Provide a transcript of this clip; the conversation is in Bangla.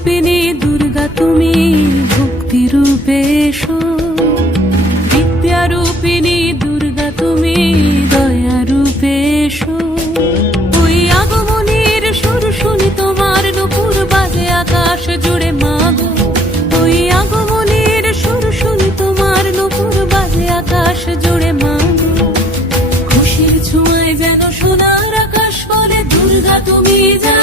রূপিণী দুর্গা তুমি ভক্তি রূপে এসো, বিদ্যা রূপিণী দুর্গা তুমি দয়া রূপে এসো। ওই আগমনের সুর শুনি তোমার নুপুর বাজে আকাশ জুড়ে মাগো, ওই আগমনের সুর শুনি তোমার নুপুর বাজে আকাশ জুড়ে মাগো। খুশির ছোঁয়ায় যেন সোনার আকাশ বলে দুর্গা তুমি যা